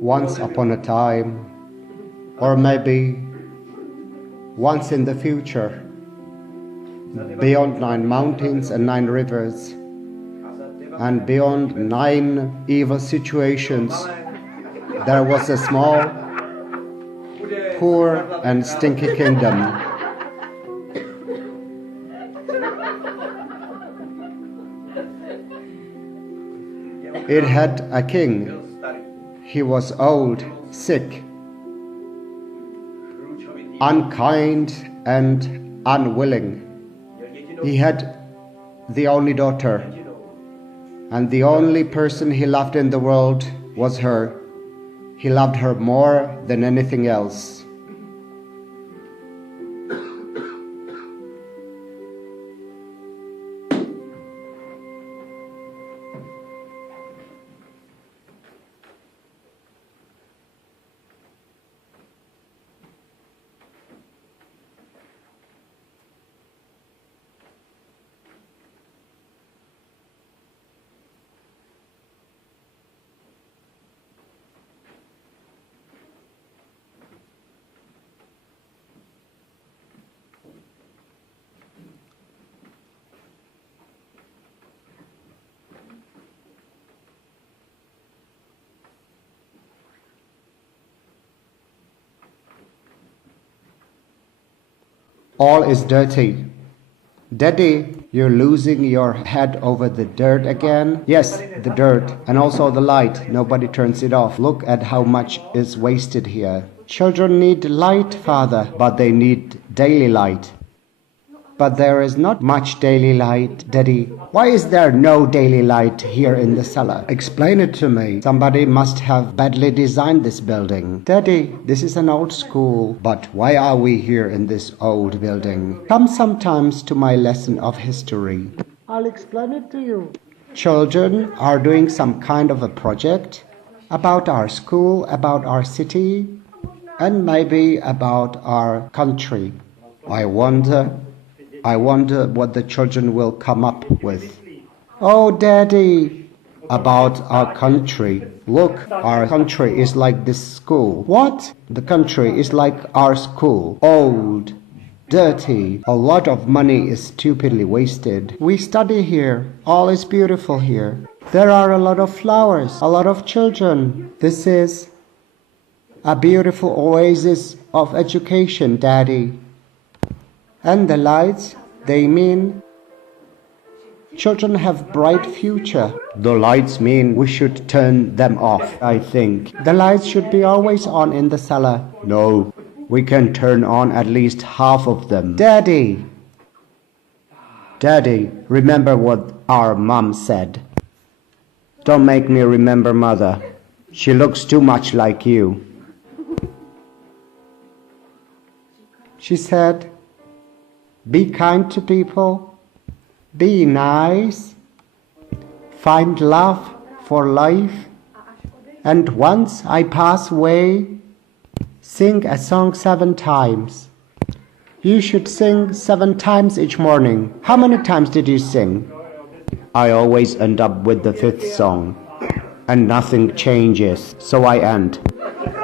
Once upon a time, or maybe once in the future, beyond 9 mountains and 9 rivers, and beyond 9 evil situations, there was a small, poor and stinky kingdom. It had a king. He was old, sick, unkind and unwilling. He had the only daughter, and the only person he loved in the world was her. He loved her more than anything else. All is dirty. Daddy, you're losing your head over the dirt again? Yes, the dirt. And also the light. Nobody turns it off. Look at how much is wasted here. Children need light, Father, but they need daily light. But there is not much daily light, Daddy. Why is there no daily light here in the cellar? Explain it to me. Somebody must have badly designed this building. Daddy, this is an old school. But why are we here in this old building? Come sometimes to my lesson of history. I'll explain it to you. Children are doing some kind of a project about our school, about our city, and maybe about our country. I wonder what the children will come up with. Oh, Daddy, about our country. Look, our country is like this school. What? The country is like our school. Old, dirty. A lot of money is stupidly wasted. We study here. All is beautiful here. There are a lot of flowers, a lot of children. This is a beautiful oasis of education, Daddy. And the lights, they mean children have bright future. The lights mean we should turn them off, I think. The lights should be always on in the cellar. No, we can turn on at least half of them. Daddy, remember what our mom said. Don't make me remember Mother. She looks too much like you. She said, be kind to people, be nice, find love for life, and once I pass away, sing a song 7 times. You should sing 7 times each morning. How many times did you sing? I always end up with the 5th song, and nothing changes, so I end.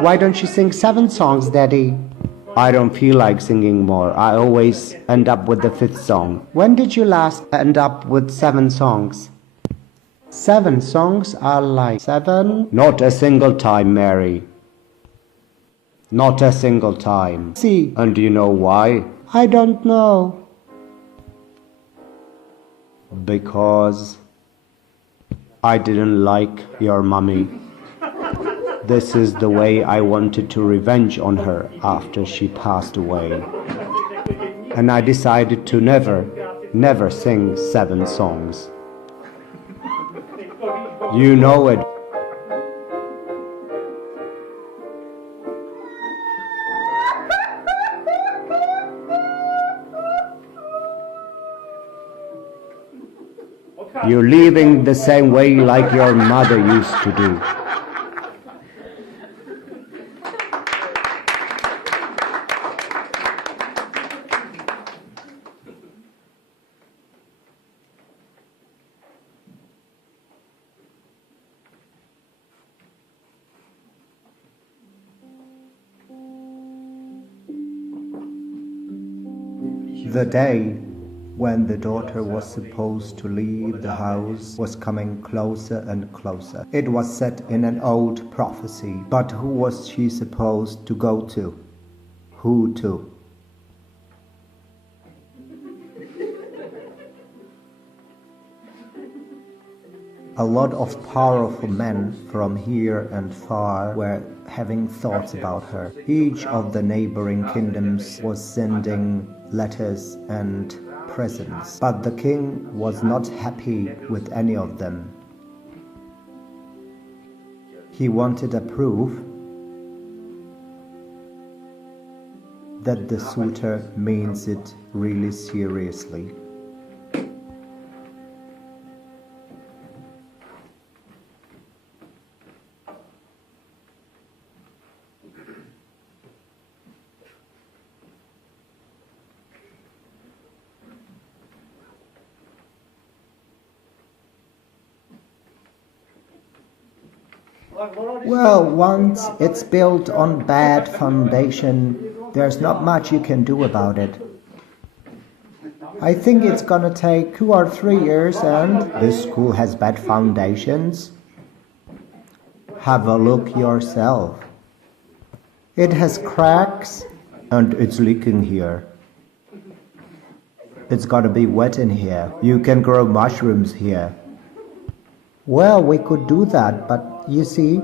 Why don't you sing 7 songs, Daddy? I don't feel like singing more. I always end up with the 5th song. When did you last end up with 7 songs? 7 songs are like 7? Not a single time, Mary. Not a single time. See, and do you know why? I don't know. Because I didn't like your mummy. This is the way I wanted to revenge on her after she passed away. And I decided to never sing 7 songs. You know it. You're living the same way like your mother used to do. The day when the daughter was supposed to leave the house was coming closer and closer. It was set in an old prophecy. But who was she supposed to go to? Who to? A lot of powerful men from here and far were having thoughts about her. Each of the neighboring kingdoms was sending letters and presents, but the king was not happy with any of them. He wanted a proof that the suitor means it really seriously. Well, once it's built on bad foundation, there's not much you can do about it. I think it's gonna take 2 or 3 years, and this school has bad foundations. Have a look yourself. It has cracks and it's leaking here. It's gotta be wet in here. You can grow mushrooms here. Well, we could do that, but you see,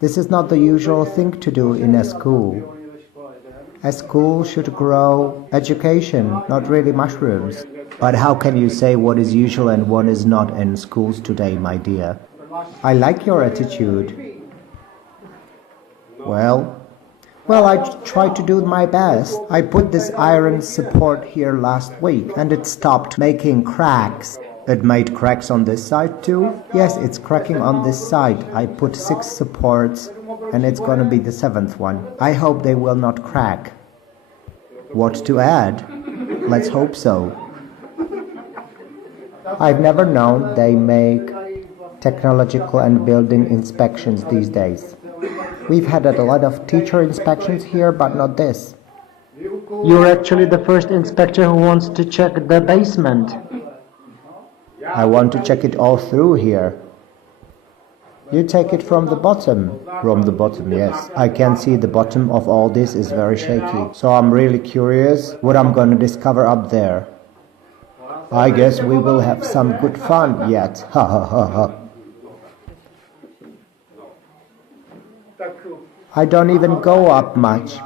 this is not the usual thing to do in a school. A school should grow education, not really mushrooms. But how can you say what is usual and what is not in schools today, my dear? I like your attitude. Well, I tried to do my best. I put this iron support here last week and it stopped making cracks. It made cracks on this side too? Yes, it's cracking on this side. I put 6 supports and it's gonna be the 7th one. I hope they will not crack. What to add? Let's hope so. I've never known they make technological and building inspections these days. We've had a lot of teacher inspections here, but not this. You're actually the first inspector who wants to check the basement. I want to check it all through here. You take it from the bottom. From the bottom, yes. I can see the bottom of all this is very shaky. So I'm really curious what I'm going to discover up there. I guess we will have some good fun yet. Ha ha ha ha. I don't even go up much.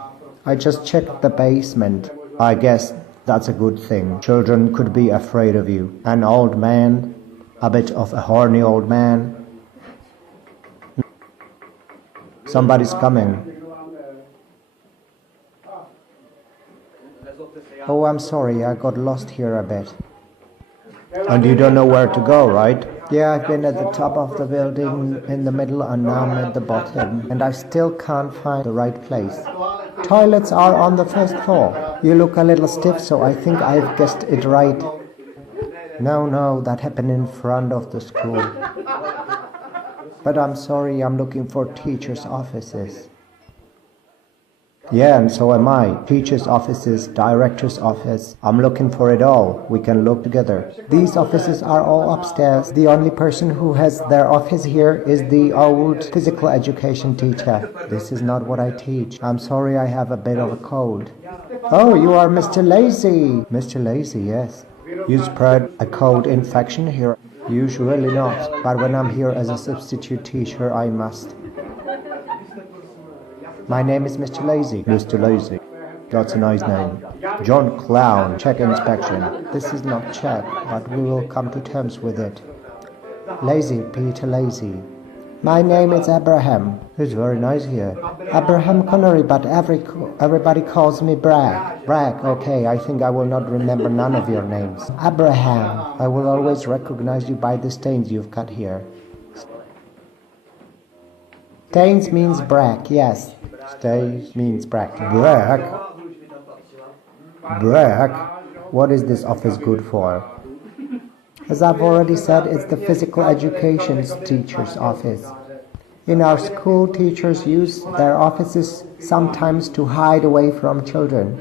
I just check the basement. I guess that's a good thing. Children could be afraid of you. An old man, a bit of a horny old man. Somebody's coming. Oh, I'm sorry, I got lost here a bit. And you don't know where to go, right? Yeah, I've been at the top of the building in the middle and now I'm at the bottom. And I still can't find the right place. Toilets are on the 1st floor. You look a little stiff, so I think I've guessed it right. No, that happened in front of the school. But I'm sorry, I'm looking for teachers' offices. Yeah, and so am I. Teachers' offices, director's office. I'm looking for it all. We can look together. These offices are all upstairs. The only person who has their office here is the old physical education teacher. This is not what I teach. I'm sorry, I have a bit of a cold. Oh, you are Mr. Lazy. Mr. Lazy, yes. You spread a cold infection here. Usually not, but when I'm here as a substitute teacher, I must. My name is Mr. Lazy. Mr. Lazy. That's a nice name. John Clown, check inspection. This is not check, but we will come to terms with it. Lazy, Peter Lazy. My name is Abraham. It's very nice here. Abraham Connery, but everybody calls me Bragg. Bragg, okay, I think I will not remember none of your names. Abraham, I will always recognize you by the stains you've cut here. Stains means Bragg, yes. Stains means Bragg. Bragg? Bragg? What is this office good for? As I've already said, it's the physical education teacher's office. In our school, teachers use their offices sometimes to hide away from children.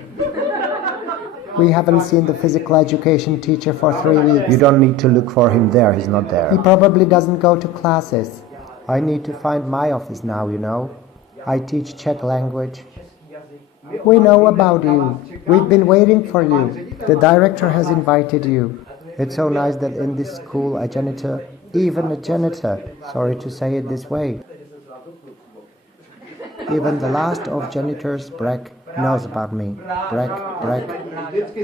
We haven't seen the physical education teacher for 3 weeks. You don't need to look for him there, he's not there. He probably doesn't go to classes. I need to find my office now, you know. I teach Czech language. We know about you. We've been waiting for you. The director has invited you. It's so nice that in this school a janitor, even a janitor, sorry to say it this way, even the last of janitors, Breck, knows about me. Breck.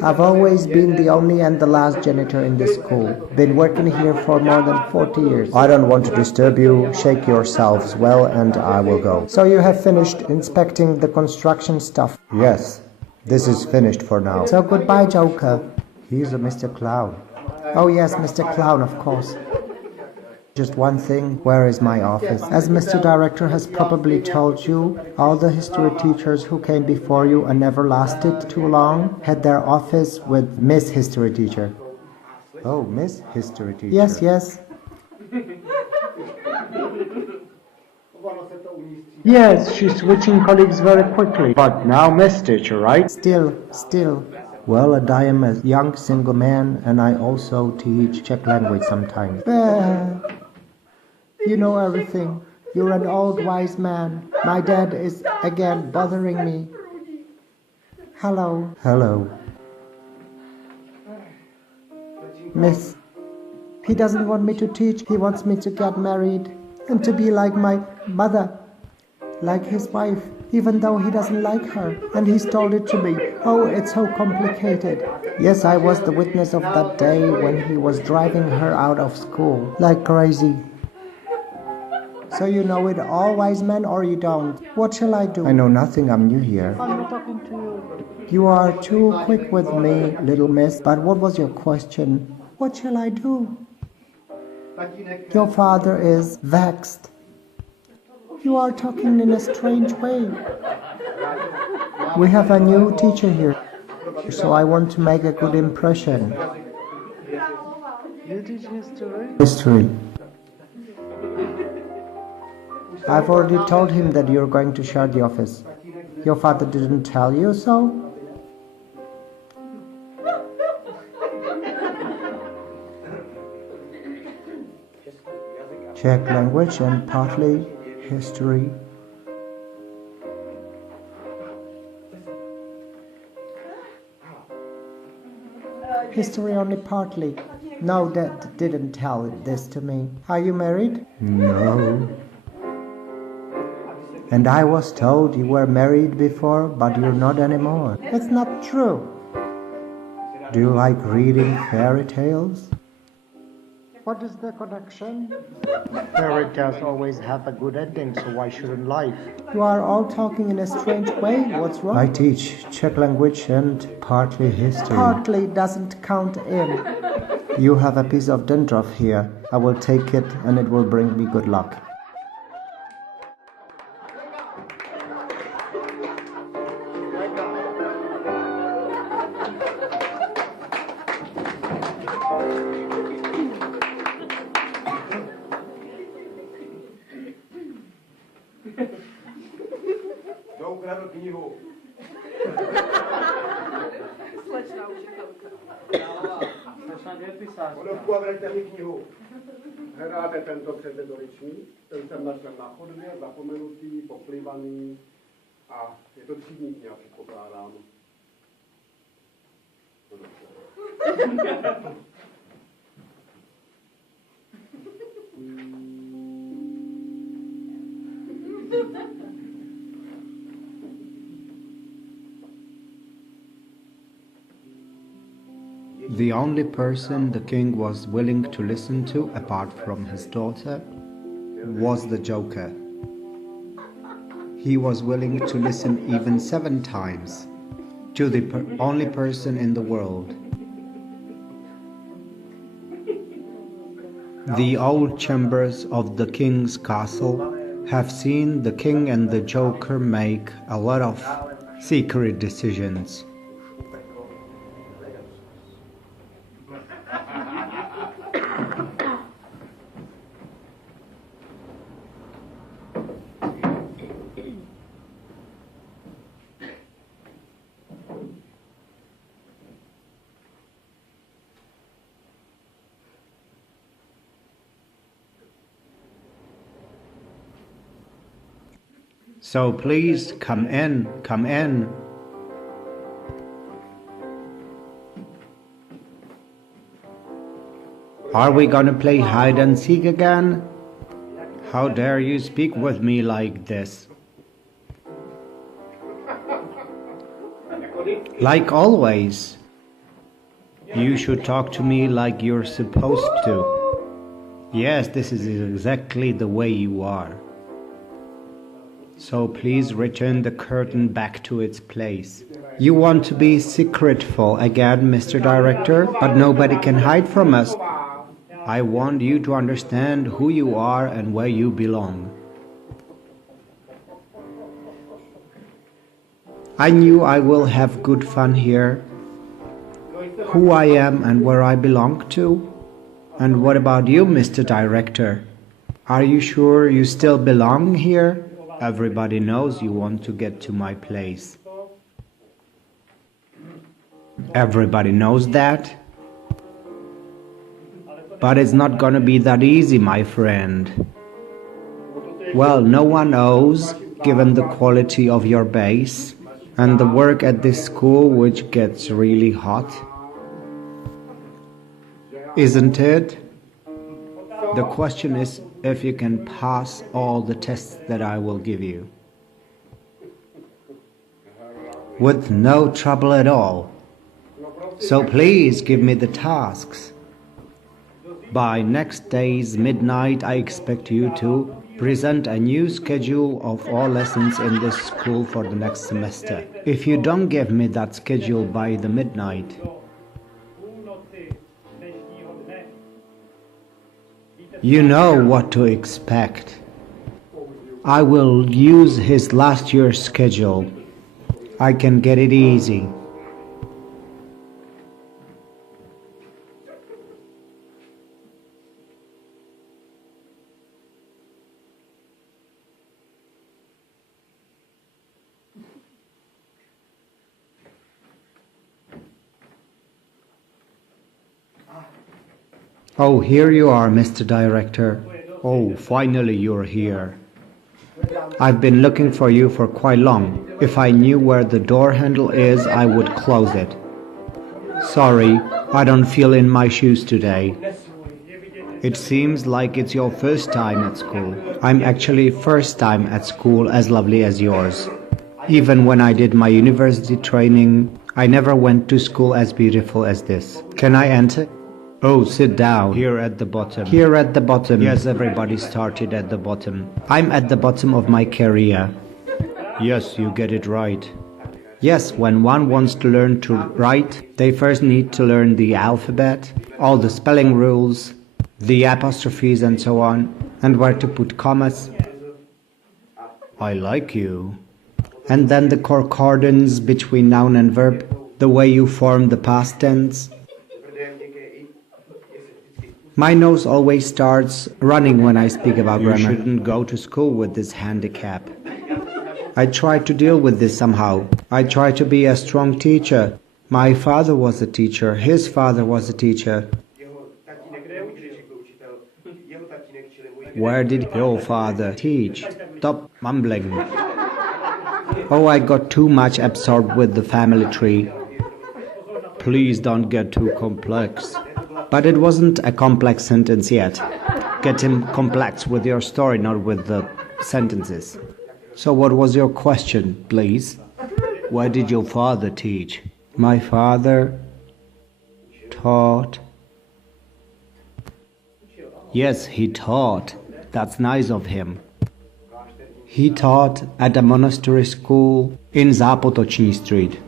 I've always been the only and the last janitor in this school. Been working here for more than 40 years. I don't want to disturb you. Shake yourselves well and I will go. So you have finished inspecting the construction stuff? Yes, this is finished for now. So goodbye, Joker. He's a Mr. Clown. Oh yes, Mr. Clown, of course. Just one thing, where is my office? As Mr. Director has probably told you, all the history teachers who came before you and never lasted too long had their office with Miss History Teacher. Oh, Miss History Teacher. Yes. Yes, she's switching colleagues very quickly. But now Miss Teacher, right? Still. Well, and I am a young single man, and I also teach Czech language sometimes. You know everything. You're an old wise man. My dad is again bothering me. Hello. Miss, he doesn't want me to teach. He wants me to get married and to be like my mother, like his wife, even though he doesn't like her. And he's told it to me. Oh, it's so complicated. Yes, I was the witness of that day when he was driving her out of school like crazy. So you know it all, wise man, or you don't? What shall I do? I know nothing, I'm new here. I'm not talking to you. You are too quick with me, little miss, but what was your question? What shall I do? Your father is vexed. You are talking in a strange way. We have a new teacher here, so I want to make a good impression. You teach history? History. I've already told him that you're going to share the office. Your father didn't tell you so? Czech language and partly history. History only partly. No, Dad didn't tell this to me. Are you married? No. And I was told you were married before, but you're not anymore. It's not true. Do you like reading fairy tales? What is the connection? Fairy tales always have a good ending, so why shouldn't life? You are all talking in a strange way. What's wrong? I teach Czech language and partly history. Partly doesn't count in. You have a piece of dandruff here. I will take it and it will bring me good luck. Kdo ukradl knihu? Slečna učitelka. Ponovku a vraťte mi knihu. Hledáte tento předmět doličný, ten jsem našel na chodbě, zapomenutý, poplivaný a je to třídní kniha, předpokládám. The only person the king was willing to listen to, apart from his daughter, was the Joker. He was willing to listen even 7 times to the only person in the world. The old chambers of the king's castle have seen the king and the Joker make a lot of secret decisions. So please come in, come in. Are we gonna play hide and seek again? How dare you speak with me like this? Like always. You should talk to me like you're supposed to. Yes, this is exactly the way you are. So please return the curtain back to its place. You want to be secretful again, Mr. Director, but nobody can hide from us. I want you to understand who you are and where you belong. I knew I will have good fun here. Who I am and where I belong to? And what about you, Mr. Director? Are you sure you still belong here? Everybody knows you want to get to my place. Everybody knows that. But it's not gonna be that easy, my friend. Well, no one knows, given the quality of your bass and the work at this school, which gets really hot. Isn't it? The question is if you can pass all the tests that I will give you. With no trouble at all. So please give me the tasks. By next day's midnight, I expect you to present a new schedule of all lessons in this school for the next semester. If you don't give me that schedule by the midnight, you know what to expect. I will use his last year's schedule. I can get it easy. Oh, here you are, Mr. Director. Oh, finally you're here. I've been looking for you for quite long. If I knew where the door handle is, I would close it. Sorry, I don't feel in my shoes today. It seems like it's your first time at school. I'm actually first time at school as lovely as yours. Even when I did my university training, I never went to school as beautiful as this. Can I enter? Oh, sit down. Here at the bottom. Here at the bottom. Yes, everybody started at the bottom. I'm at the bottom of my career. Yes, you get it right. Yes, when one wants to learn to write, they first need to learn the alphabet, all the spelling rules, the apostrophes and so on, and where to put commas. I like you. And then the concordance between noun and verb, the way you form the past tense. My nose always starts running when I speak about grammar. You shouldn't go to school with this handicap. I try to deal with this somehow. I try to be a strong teacher. My father was a teacher. His father was a teacher. Where did your father teach? Stop mumbling. Oh, I got too much absorbed with the family tree. Please don't get too complex. But it wasn't a complex sentence yet. Get him complex with your story, not with the sentences. So what was your question, please? Where did your father teach? My father taught. Yes, he taught. That's nice of him. He taught at a monastery school in Zápotoční Street.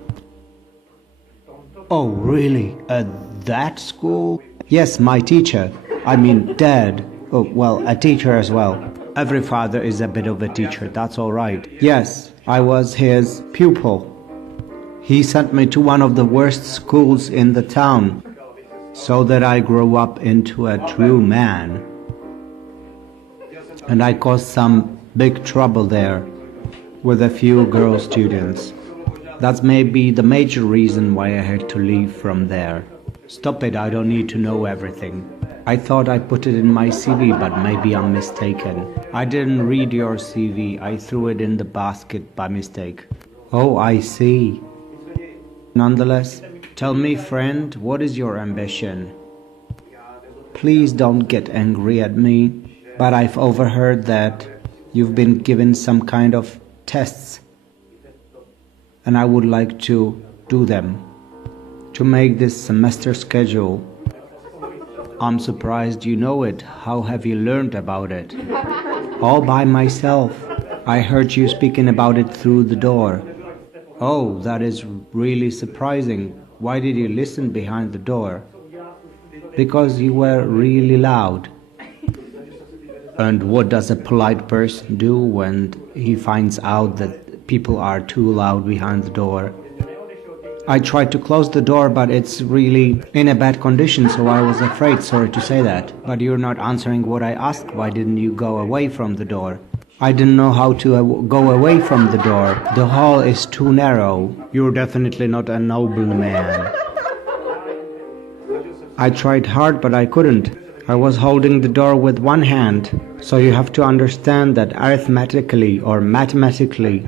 Oh, really? At that school? Yes, my teacher. I mean, Dad. Oh, well, a teacher as well. Every father is a bit of a teacher, that's all right. Yes, I was his pupil. He sent me to one of the worst schools in the town, so that I grow up into a true man. And I caused some big trouble there with a few girl students. That's maybe the major reason why I had to leave from there. Stop it, I don't need to know everything. I thought I put it in my CV, but maybe I'm mistaken. I didn't read your CV, I threw it in the basket by mistake. Oh, I see. Nonetheless, tell me, friend, what is your ambition? Please don't get angry at me, but I've overheard that you've been given some kind of tests, and I would like to do them to make this semester schedule. I'm surprised you know it. How have you learned about it? All by myself. I heard you speaking about it through the door. Oh, that is really surprising. Why did you listen behind the door? Because you were really loud. And what does a polite person do when he finds out that people are too loud behind the door? I tried to close the door, but it's really in a bad condition, so I was afraid, sorry to say that. But you're not answering what I asked. Why didn't you go away from the door? I didn't know how to go away from the door. The hall is too narrow. You're definitely not a noble man. I tried hard, but I couldn't. I was holding the door with one hand, so you have to understand that arithmetically or mathematically,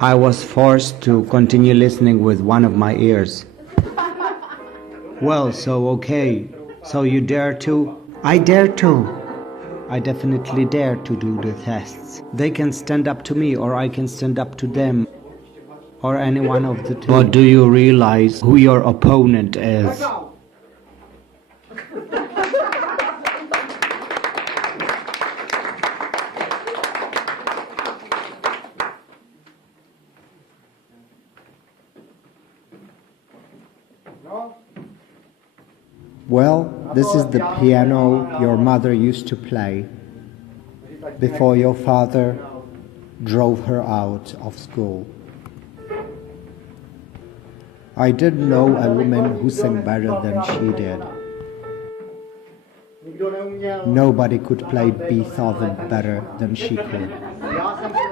I was forced to continue listening with one of my ears. Well, so okay. So you dare to? I dare to. I definitely dare to do the tests. They can stand up to me, or I can stand up to them, or any one of the two. But do you realize who your opponent is? Well, this is the piano your mother used to play before your father drove her out of school. I didn't know a woman who sang better than she did. Nobody could play Beethoven better than she could.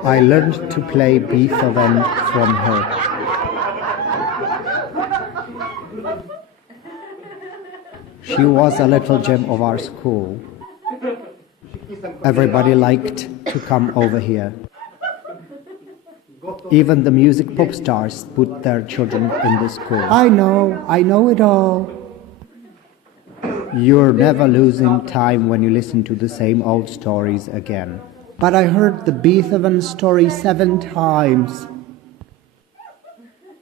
I learned to play Beethoven from her. She was a little gem of our school. Everybody liked to come over here. Even the music pop stars put their children in the school. I know it all. You're never losing time when you listen to the same old stories again. But I heard the Beethoven story 7 times.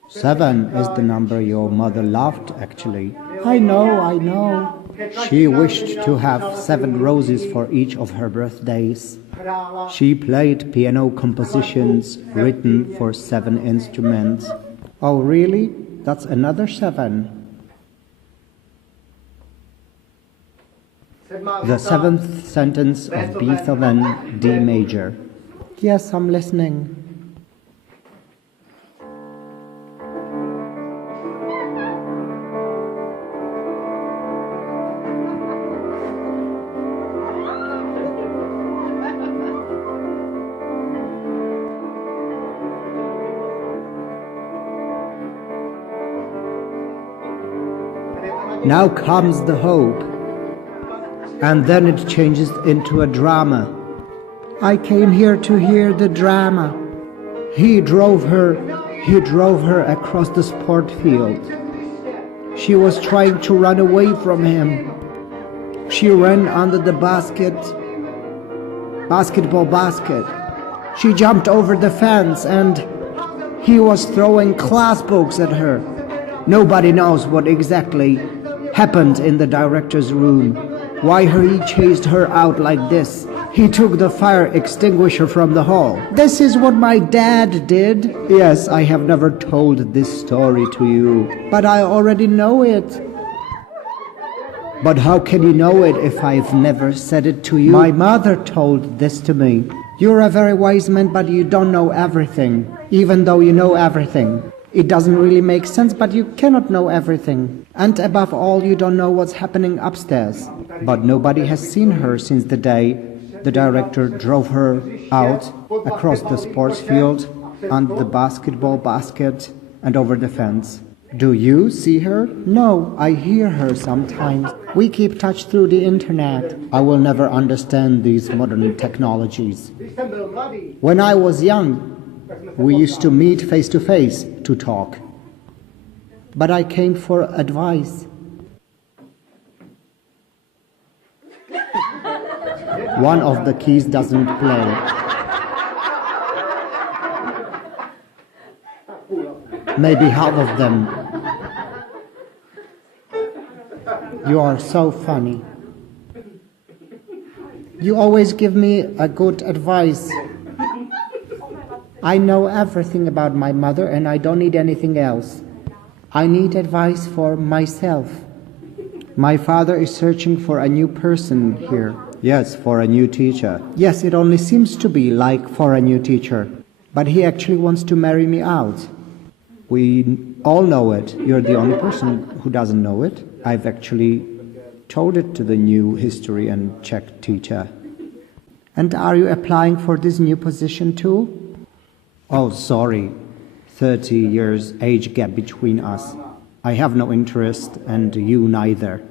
7 is the number your mother loved, actually. I know. She wished to have 7 roses for each of her birthdays. She played piano compositions written for 7 instruments. Oh, really? That's another 7. The 7th sentence of Beethoven, D major. Yes, I'm listening. Now comes the hope, and then it changes into a drama. I came here to hear the drama. He drove her across the sport field. She was trying to run away from him. She ran under the basketball basket. She jumped over the fence, and he was throwing class books at her. Nobody knows what exactly happened in the director's room. Why he chased her out like this. He took the fire extinguisher from the hall. This is what my dad did. Yes, I have never told this story to you, but I already know it. But how can you know it if I've never said it to you? My mother told this to me. You're a very wise man, but you don't know everything. Even though you know everything. It doesn't really make sense, but you cannot know everything. And above all, you don't know what's happening upstairs. But nobody has seen her since the day the director drove her out across the sports field, under the basketball basket, and over the fence. Do you see her? No, I hear her sometimes. We keep touch through the internet. I will never understand these modern technologies. When I was young, we used to meet face to face to talk. But I came for advice. One of the keys doesn't play. Maybe half of them. You are so funny. You always give me a good advice. I know everything about my mother and I don't need anything else. I need advice for myself. My father is searching for a new person here. Yes, for a new teacher. Yes, it only seems to be like for a new teacher. But he actually wants to marry me out. We all know it. You're the only person who doesn't know it. I've actually told it to the new history and Czech teacher. And are you applying for this new position too? Oh, sorry. 30 years age gap between us. I have no interest and you neither.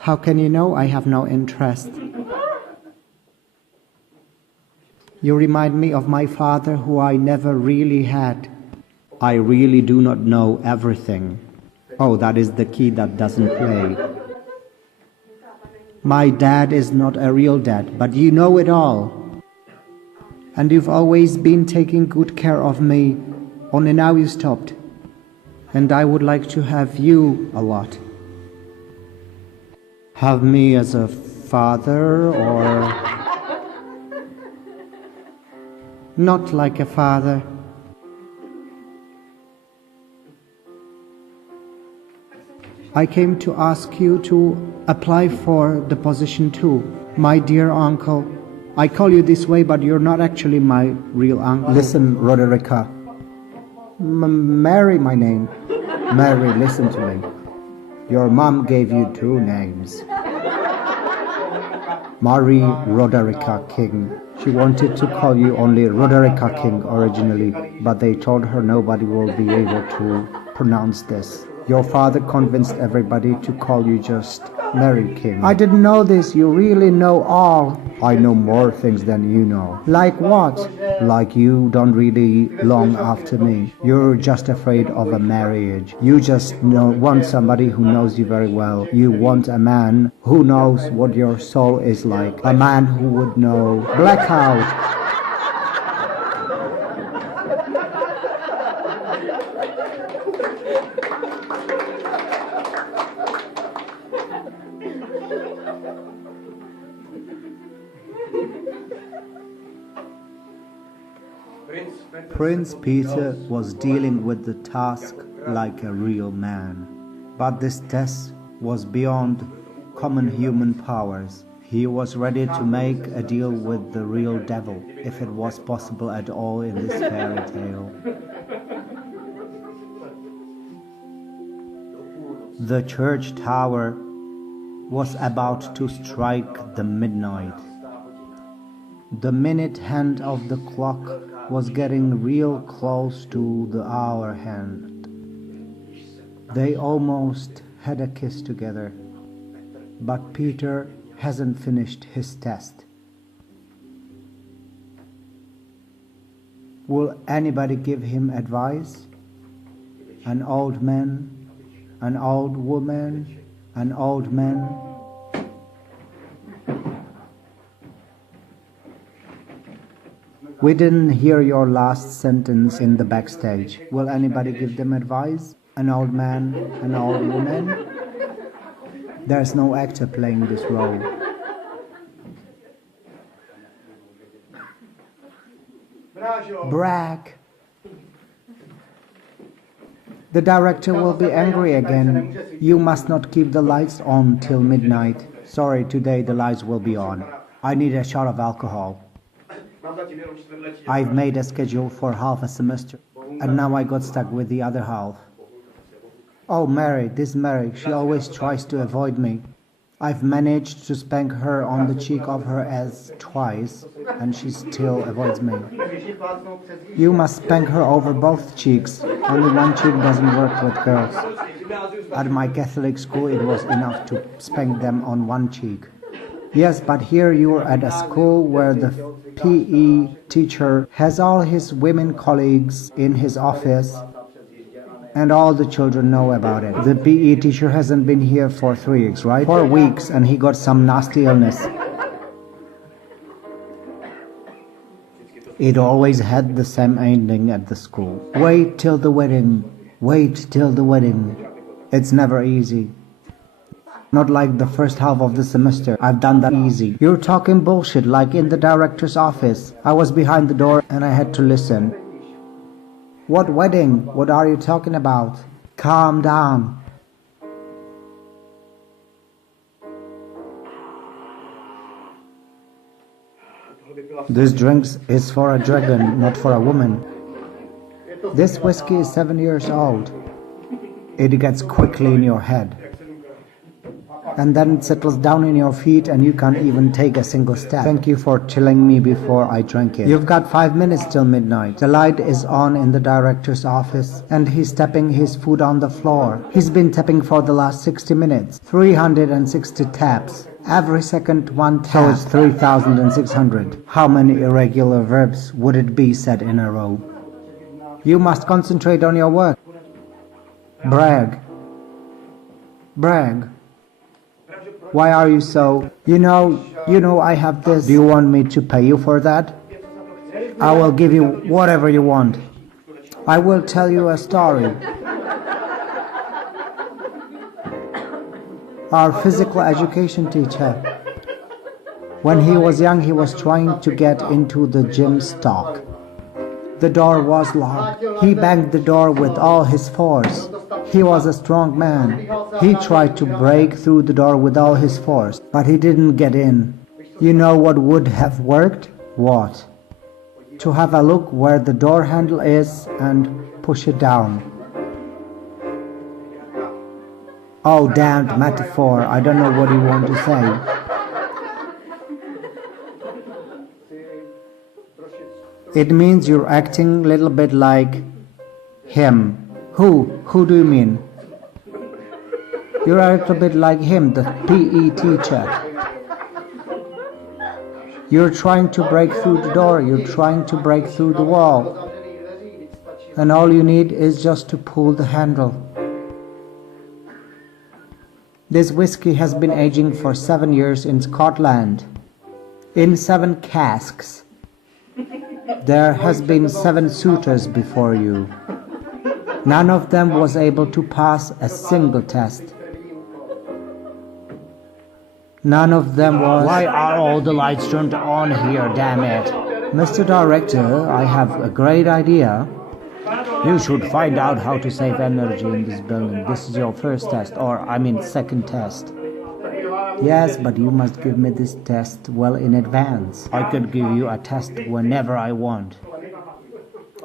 How can you know I have no interest? You remind me of my father who I never really had. I really do not know everything. Oh, that is the key that doesn't play. My dad is not a real dad, but you know it all. And you've always been taking good care of me, only now you stopped. And I would like to have you a lot. Have me as a father or... not like a father. I came to ask you to apply for the position too. My dear uncle, I call you this way, but you're not actually my real uncle. Listen, Roderica. Mary, my name. Mary, listen to me. Your mom gave you two names. Marie Roderica King. She wanted to call you only Roderica King originally, but they told her nobody will be able to pronounce this. Your father convinced everybody to call you just Mary King. I didn't know this. You really know all. I know more things than you know. Like what? Like you don't really long after me. You're just afraid of a marriage. You just want somebody who knows you very well. You want a man who knows what your soul is like. A man who would know. Blackout. Prince Peter was dealing with the task like a real man. But this test was beyond common human powers. He was ready to make a deal with the real devil, if it was possible at all in this fairy tale. The church tower was about to strike the midnight. The minute hand of the clock was getting real close to the hour hand. They almost had a kiss together, but Peter hasn't finished his test. Will anybody give him advice? An old man, an old woman, an old man? We didn't hear your last sentence in the backstage. Will anybody give them advice? An old man, an old woman? There's no actor playing this role. Brag. The director will be angry again. You must not keep the lights on till midnight. Sorry, today the lights will be on. I need a shot of alcohol. I've made a schedule for half a semester, and now I got stuck with the other half. Oh, Mary, this Mary, she always tries to avoid me. I've managed to spank her on the cheek of her ass twice, and she still avoids me. You must spank her over both cheeks. Only one cheek doesn't work with girls. At my Catholic school, it was enough to spank them on one cheek. Yes, but here you are at a school where the PE teacher has all his women colleagues in his office, and all the children know about it. The PE teacher hasn't been here for 3 weeks, right? 4 weeks, and he got some nasty illness. It always had the same ending at the school. Wait till the wedding. Wait till the wedding. It's never easy. Not like the first half of the semester. I've done that easy. You're talking bullshit like in the director's office. I was behind the door and I had to listen. What wedding? What are you talking about? Calm down. This drink is for a dragon, not for a woman. This whiskey is 7 years old. It gets quickly in your head. And then it settles down in your feet and you can't even take a single step. Thank you for telling me before I drank it. You've got 5 minutes till midnight. The light is on in the director's office and he's tapping his foot on the floor. He's been tapping for the last 60 minutes. 360 taps. Every second one tap. So it's 3,600. How many irregular verbs would it be said in a row? You must concentrate on your work. Brag. Brag. Why are you so... You know I have this. Do you want me to pay you for that? I will give you whatever you want. I will tell you a story. Our physical education teacher. When he was young, he was trying to get into the gym stock. The door was locked. He banged the door with all his force. He was a strong man. He tried to break through the door with all his force, but he didn't get in. You know what would have worked? What? To have a look where the door handle is and push it down. Oh, damned metaphor. I don't know what you want to say. It means you're acting a little bit like him. Who? Who do you mean? You're a little bit like him, the PE teacher. You're trying to break through the door, you're trying to break through the wall. And all you need is just to pull the handle. This whiskey has been aging for 7 years in Scotland. In 7 casks. There has been 7 suitors before you. None of them was able to pass a single test. None of them was... Why are all the lights turned on here, damn it? Mr. Director, I have a great idea. You should find out how to save energy in this building. This is your first test, second test. Yes, but you must give me this test well in advance. I could give you a test whenever I want.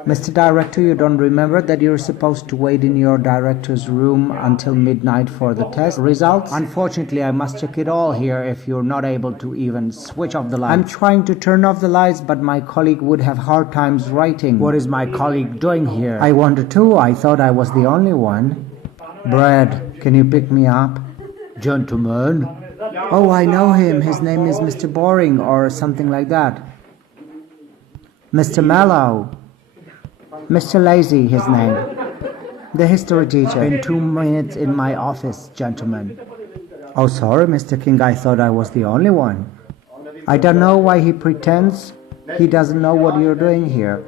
Mr. Director, you don't remember that you're supposed to wait in your director's room until midnight for the test results? Unfortunately, I must check it all here if you're not able to even switch off the lights. I'm trying to turn off the lights, but my colleague would have hard times writing. What is my colleague doing here? I wonder too. I thought I was the only one. Brad, can you pick me up? Gentlemen. Oh, I know him. His name is Mr. Boring or something like that. Mr. Mellow. Mr. Lazy, his name. The history teacher. In 2 minutes in my office, gentlemen. Oh, sorry, Mr. King, I thought I was the only one. I don't know why he pretends he doesn't know what you're doing here.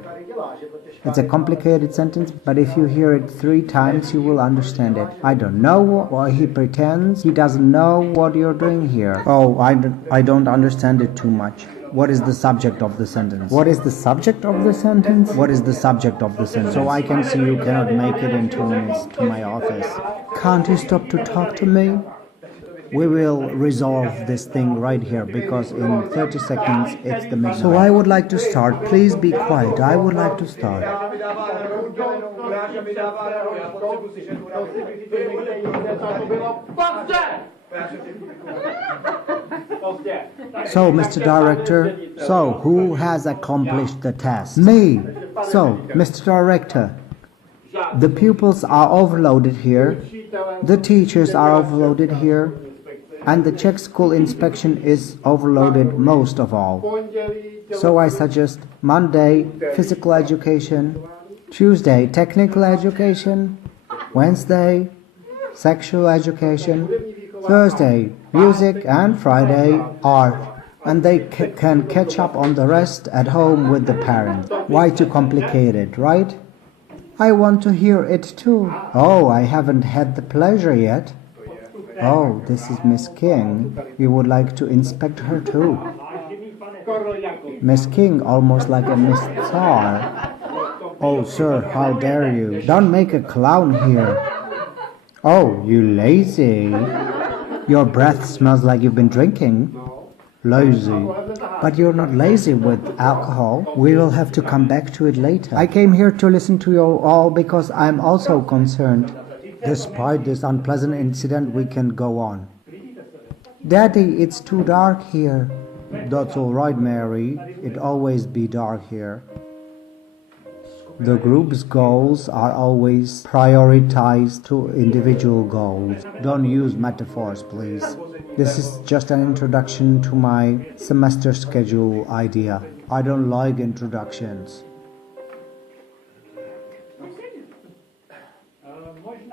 It's a complicated sentence, but if you hear it 3 times, you will understand it. I don't know why he pretends he doesn't know what you're doing here. Oh, I don't understand it too much. What is the subject of the sentence? What is the subject of the sentence? What is the subject of the sentence? So I can see you cannot make it in 2 minutes to my office. Can't you stop to talk to me? We will resolve this thing right here because in 30 seconds it's the midnight. So I would like to start. Please be quiet. I would like to start. So, Mr. Director, so who has accomplished the task? Me. So, Mr. Director, the pupils are overloaded here, the teachers are overloaded here, and the Czech school inspection is overloaded most of all. So I suggest Monday, physical education, Tuesday, technical education, Wednesday, sexual education, Thursday, music, and Friday, art. And they can catch up on the rest at home with the parents. Why too complicated, right? I want to hear it too. Oh, I haven't had the pleasure yet. Oh, this is Miss King. You would like to inspect her too. Miss King, almost like a Miss Tsar. Oh, sir, how dare you? Don't make a clown here. Oh, you lazy. Your breath smells like you've been drinking. Lazy. But you're not lazy with alcohol. We will have to come back to it later. I came here to listen to you all because I'm also concerned. Despite this unpleasant incident, we can go on. Daddy, it's too dark here. That's all right, Mary. It always be dark here. The group's goals are always prioritized to individual goals. Don't use metaphors, please. This is just an introduction to my semester schedule idea. I don't like introductions.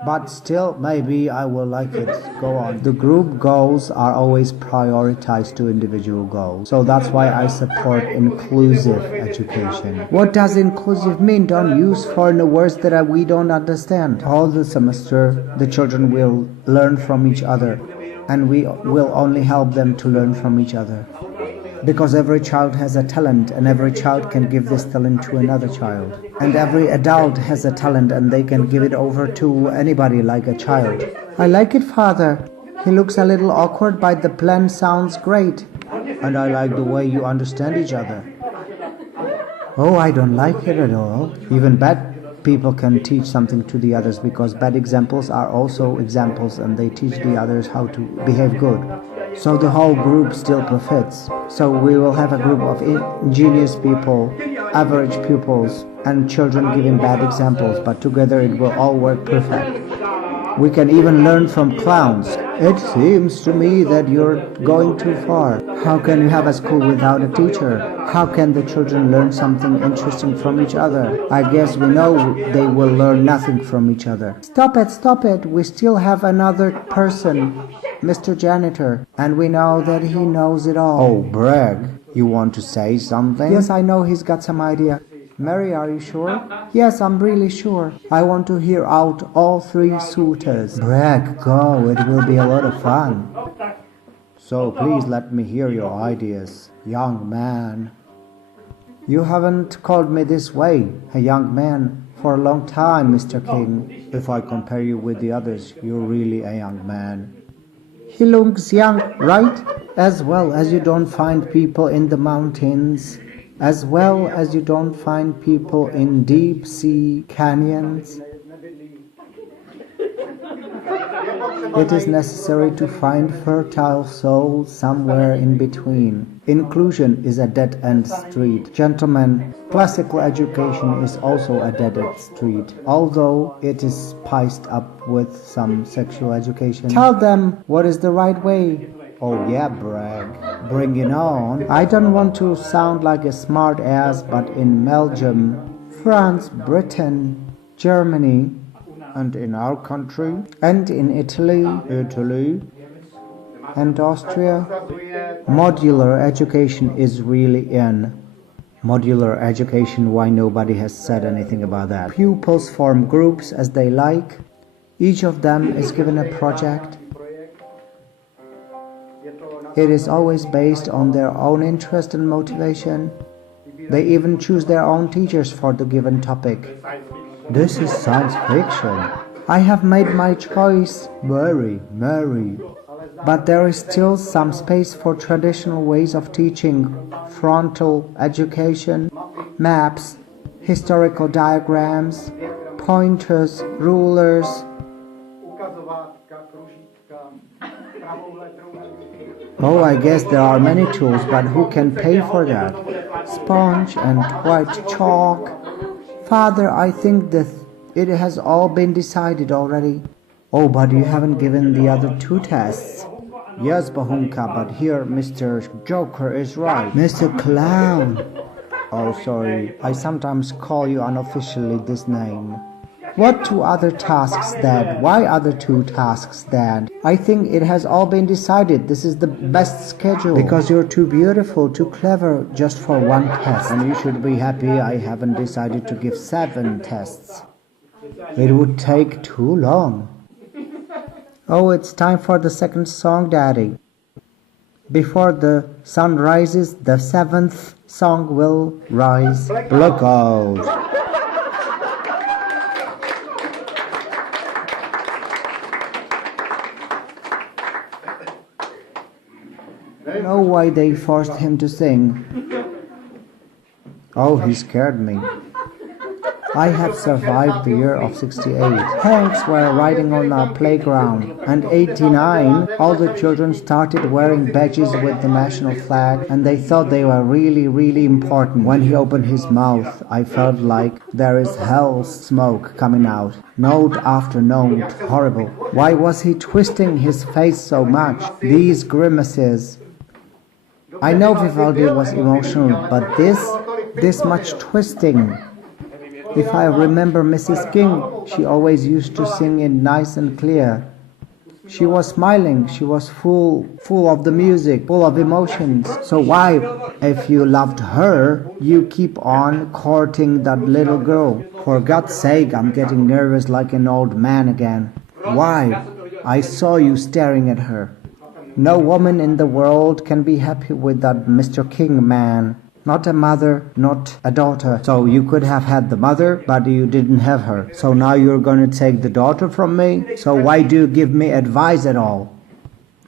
But still, maybe I will like it. Go on. The group goals are always prioritized to individual goals. So that's why I support inclusive education. What does inclusive mean? Don't use foreign words that we don't understand. All the semester, the children will learn from each other. And we will only help them to learn from each other. Because every child has a talent, and every child can give this talent to another child. And every adult has a talent, and they can give it over to anybody like a child. I like it, Father. He looks a little awkward, but the plan sounds great. And I like the way you understand each other. Oh, I don't like it at all. Even bad people can teach something to the others because bad examples are also examples, and they teach the others how to behave good. So the whole group still profits. So we will have a group of ingenious people, average pupils, and children giving bad examples, but together it will all work perfect. We can even learn from clowns. It seems to me that you're going too far. How can you have a school without a teacher? How can the children learn something interesting from each other? I guess we know they will learn nothing from each other. Stop it. We still have another person, Mr. Janitor, and we know that he knows it all. Oh, brag. You want to say something? Yes, I know he's got some idea. Mary, are you sure? Yes, I'm really sure. I want to hear out all 3 suitors. Brag, go. It will be a lot of fun. So please let me hear your ideas, young man. You haven't called me this way, a young man, for a long time, Mr. King. If I compare you with the others, you're really a young man. He looks young, right? As well as you don't find people in the mountains. As well as you don't find people in deep sea canyons. It is necessary to find fertile souls somewhere in between. Inclusion is a dead-end street. Gentlemen, classical education is also a dead-end street, although it is spiced up with some sexual education. Tell them what is the right way. Oh yeah, brag. Bring it on. I don't want to sound like a smart ass, but in Belgium, France, Britain, Germany, and in our country, and in Italy, and Austria, modular education is really in. Modular education, why nobody has said anything about that? Pupils form groups as they like. Each of them is given a project. It is always based on their own interest and motivation. They even choose their own teachers for the given topic. This is science fiction. I have made my choice. Very. But there is still some space for traditional ways of teaching, frontal education, maps, historical diagrams, pointers, rulers. Oh, I guess there are many tools, but who can pay for that? Sponge and white chalk. Father, I think that it has all been decided already. Oh, but you haven't given the other 2 tests. Yes, Bahunka, but here Mr. Joker is right. Mr. Clown. Oh, sorry. I sometimes call you unofficially this name. What 2 other tasks, Dad? Why other 2 tasks, Dad? I think it has all been decided. This is the best schedule. Because you're too beautiful, too clever, just for 1 test. And you should be happy I haven't decided to give 7 tests. It would take too long. Oh, it's time for the second song, Daddy. Before the sun rises, the 7th song will rise. Blackout. Know why they forced him to sing? Oh, he scared me. I have survived the year of 68. Tanks were riding on our playground. And 89, all the children started wearing badges with the national flag, and they thought they were really important. When he opened his mouth, I felt like there is hell's smoke coming out. Note after note, horrible. Why was he twisting his face so much? These grimaces. I know Vivaldi was emotional, but this much twisting. If I remember Mrs. King, she always used to sing it nice and clear. She was smiling, she was full of the music, full of emotions. So why, if you loved her, you keep on courting that little girl? For God's sake, I'm getting nervous like an old man again. Why? I saw you staring at her. No woman in the world can be happy with that Mr. King man. Not a mother, not a daughter. So you could have had the mother, but you didn't have her. So now you're going to take the daughter from me? So why do you give me advice at all?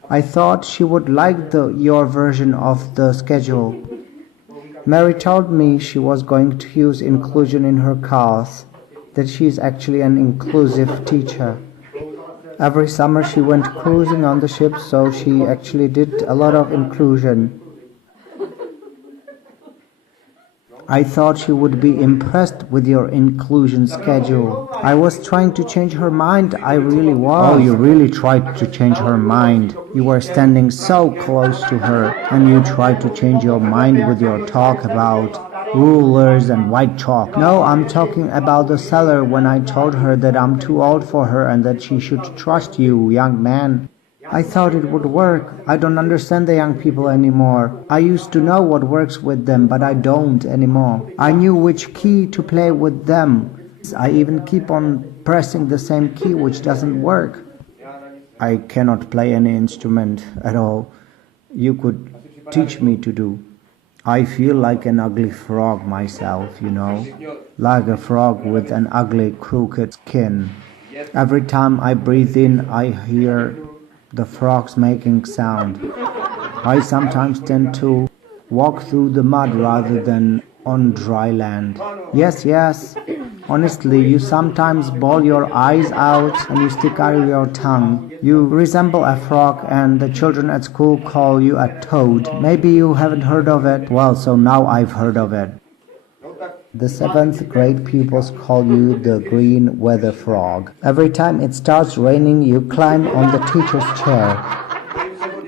I thought she would like your version of the schedule. Mary told me she was going to use inclusion in her class, that she is actually an inclusive teacher. Every summer she went cruising on the ship, so she actually did a lot of inclusion. I thought she would be impressed with your inclusion schedule. I was trying to change her mind, I really was. Oh, you really tried to change her mind. You were standing so close to her, and you tried to change your mind with your talk about rulers and white chalk. No, I'm talking about the seller when I told her that I'm too old for her and that she should trust you, young man. I thought it would work. I don't understand the young people anymore. I used to know what works with them, but I don't anymore. I knew which key to play with them. I even keep on pressing the same key which doesn't work. I cannot play any instrument at all. You could teach me to do. I feel like an ugly frog myself, you know, like a frog with an ugly crooked skin. Every time I breathe in, I hear the frogs making sound. I sometimes tend to walk through the mud rather than on dry land. Yes. Honestly, you sometimes bawl your eyes out and you stick out your tongue. You resemble a frog and the children at school call you a toad. Maybe you haven't heard of it. Well, so now I've heard of it. The 7th grade pupils call you the green weather frog. Every time it starts raining, you climb on the teacher's chair.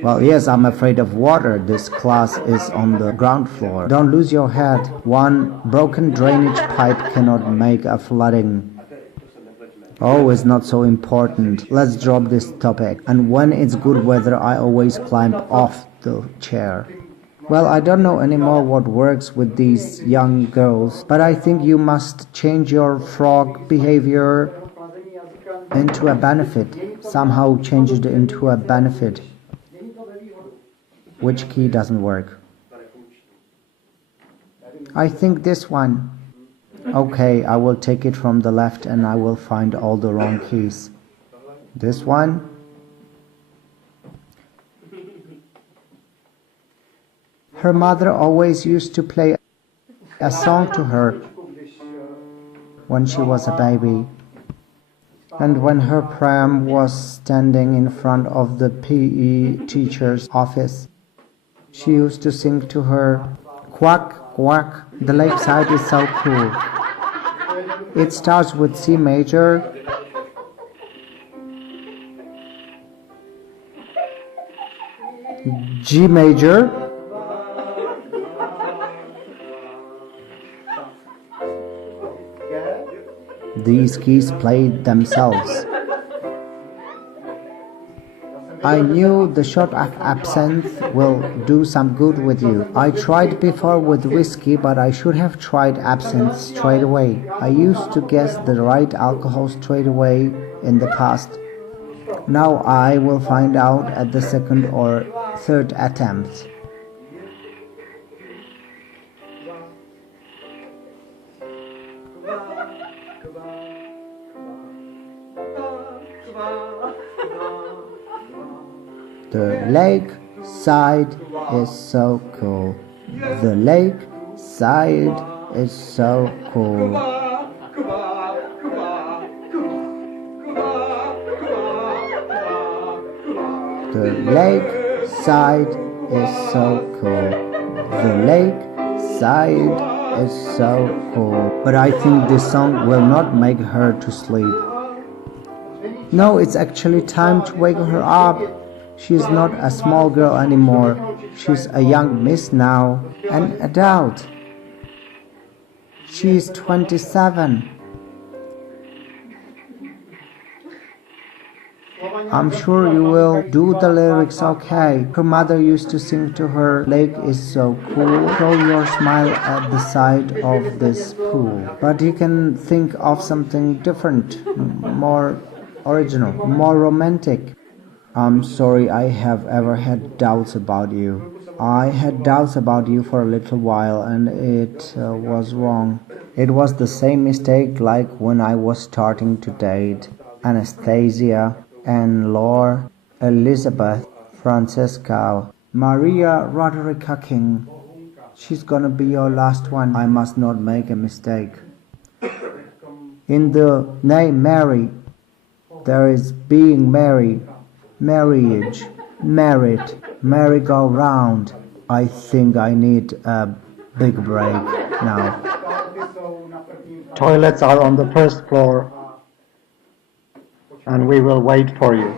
Well, yes, I'm afraid of water. This class is on the ground floor. Don't lose your head. One broken drainage pipe cannot make a flooding. Oh, it's not so important. Let's drop this topic. And when it's good weather, I always climb off the chair. Well, I don't know anymore what works with these young girls, but I think you must change your frog behavior into a benefit. Somehow change it into a benefit. Which key doesn't work? I think this one. Okay, I will take it from the left and I will find all the wrong keys. This one. Her mother always used to play a song to her when she was a baby. And when her pram was standing in front of the PE teacher's office, she used to sing to her, "Quack, quack, the lakeside is so cool." It starts with C major, G major, these keys played themselves. I knew the shot of absinthe will do some good with you. I tried before with whiskey, but I should have tried absinthe straight away. I used to guess the right alcohol straight away in the past. Now I will find out at the second or third attempt. The lake side is so cool. The lake side is so cool. The lake side is so cool. The lake side is so cool. But I think this song will not make her to sleep. No, it's actually time to wake her up. She's not a small girl anymore. She's a young miss now, an adult. She's 27. I'm sure you will do the lyrics okay. Her mother used to sing to her, "Lake is so cool, show your smile at the side of this pool." But you can think of something different, more original, more romantic. I'm sorry I have ever had doubts about you. I had doubts about you for a little while and it was wrong. It was the same mistake like when I was starting to date Anastasia, Anne Laure, Elizabeth, Francesca, Maria Roderica King. She's gonna be your last one. I must not make a mistake. In the name Mary, there is being merry, marriage, merit, merry-go-round. I think I need a big break now. Toilets are on the first floor, and we will wait for you.